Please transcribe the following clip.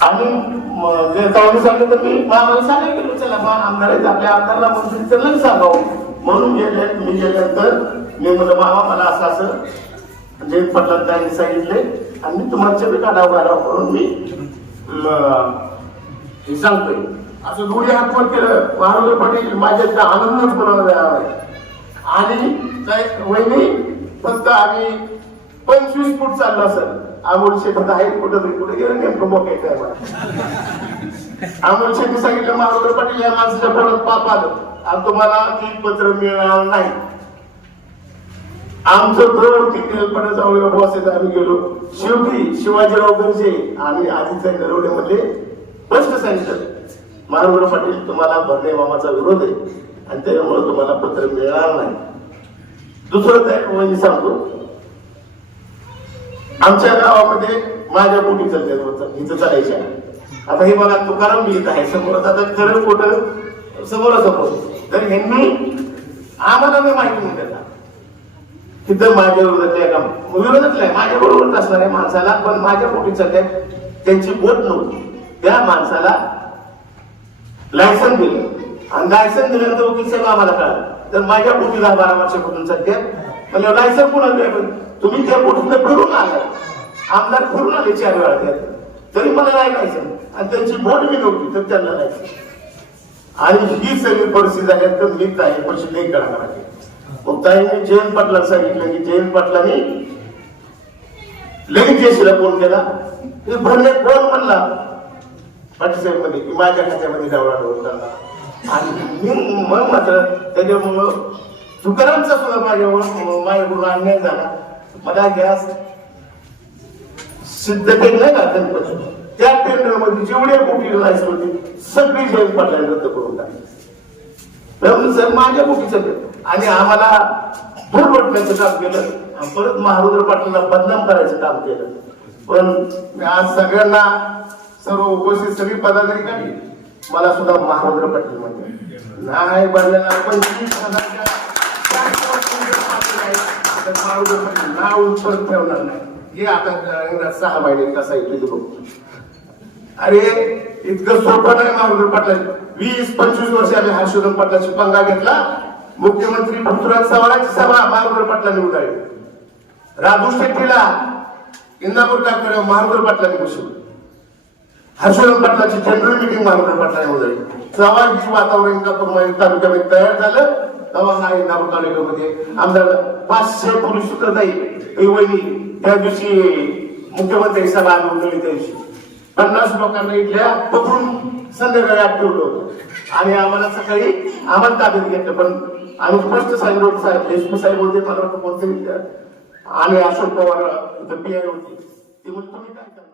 आणि जर जे ताईने तर मी मामाला सांगायला गेलो चला बा आमदार आहेत आपल्या आमदारला मंत्री तर नाही सांगावं. म्हणून गेले मी गेल्यानंतर मी म्हणलं मामा मला असं असं. जे पटलांनी सांगितले आणि मी तुम्हाला छबी काढावं काढावं म्हणून मी हे सांगतोय. असं दोन्ही हातवर केलं. महाराज पाटील माझ्या आनंदच कोणाला द्यावा आणि काय वहिनी फक्त आम्ही पंचवीस फूट चाललो असेल आमोल शेतात आहे कुठं तरी कुठे गेलं नेमकं प्रमुख काय मला आमोल शेती सांगितलं महाराज पाटील या माणसाच्या परत पाप आलं. आणि तुम्हाला ती पत्र मिळणार नाही आमचं घर किती जवळ आम्ही गेलो. शेवटी शिवाजीराव गरजे आणि आदित्य नरवडे मध्ये स्पष्ट सांगितलं मानवर पाटील तुम्हाला भरणे मामाचा विरोध आहे. आणि त्याच्यामुळे तुम्हाला पत्र मिळणार नाही. दुसरं काय म्हणजे सांगतो. आमच्या गावामध्ये माझ्या पोटी चालते इथं चालायच्या. आता हे बघा तुकाराम लिहित आहे. समोरच आता खरं खोटं समोरासमोर. तर ह्यांनी आम्हाला मी माहिती नाही देतात तिथं माझ्या विरोधातल्या काम विरोधातलं आहे माझ्या बरोबरच आहे माणसाला पण माझ्या पोटी सध्या त्यांची बोट नव्हती. त्या माणसाला लायसन दिलं. आणि लायसन दिल्यानंतर वकील साहेब आम्हाला कळलं. तर माझ्या पोटी दहा बारा वर्षापासून सध्या म्हणजे लायसन कोणाला पण तुम्ही त्या पोटीतनं फिरून आला. आमदार फिरून आले चार वेळा त्यात. तरी मला नाही लायसन आणि त्यांची बोट मी नव्हती तर त्यांना नाही आणि ही सगळी परिस्थिती झाली तर मी ताई पैसे नाही करणार आहे मग ताईने जयंत पाटला सांगितलं की जयंत पाटलांनी लगेच जयशीला फोन केला. ते भरणे कोण म्हणला. पाटील साहेबमध्ये की माझ्या खात्यामध्ये डावळा आणि मी मग मात्र त्याच्यामुळं तुकारामचा सुद्धा माझ्यावर माझ्याकडून अन्याय झाला. मला गॅस सिद्ध केलं ना का गणपती. त्या टेंडरमध्ये जेवढे कोटी लायस होते सगळी जयंत पाटलांनी रद्द करून टाकली. सर माझ्या बोटीचं आणि आम्हाला दूर वाटण्याचं काम केलं. परत महारुद्र पाटलांना बदनाम करायचं काम केलं. पण मी आज सगळ्यांना सर्व उपस्थित सगळी पदाधिकारी मला सुद्धा महारुद्र पाटील म्हणते नाही बनलेला पंचवीस हजार तर महारुद्र नाव परत ठेवणार नाही. हे आता इंग्रज सहा महिने कसा येतो बघू. अरे इतकं सोपं नाही महारुद्र पाटील वीस पंचवीस वर्ष आम्ही हर्षवर्धन पाटलाची पंगा घेतला. मुख्यमंत्री पृथ्वीराज चव्हाणांची सभा महारुद्र पाटलांनी उडाली. राजू शेट्टीला इंदापूर कारखान्यावर महारुद्र पाटलांनी बसवलं. हर्षवर्धन पाटलाची जनरल मिटिंग महारुद्र पाटलांनी उडाली चव्हाणची वातावरण इंदापूर तालुक्यामध्ये तयार झालं. तेव्हा हा तालुक्यामध्ये आमदार पाचशे पोलीस सूत्रधाई ही वहिनी त्या दिवशी मुख्यमंत्री सभा नोंदवली त्या दिवशी पन्नास लोकांना इथल्या पकडून संध्याकाळी आत ठेवलं होतं. आणि आम्हाला सकाळी आम्हाला ताब्यात घेतलं. पण आम्ही स्पष्ट सांगितलं साहेब देशमुख साहेब होते मला वाटतं आणि अशोक पवार इथं पी आय होते. ते म्हणजे तुम्ही काय करता?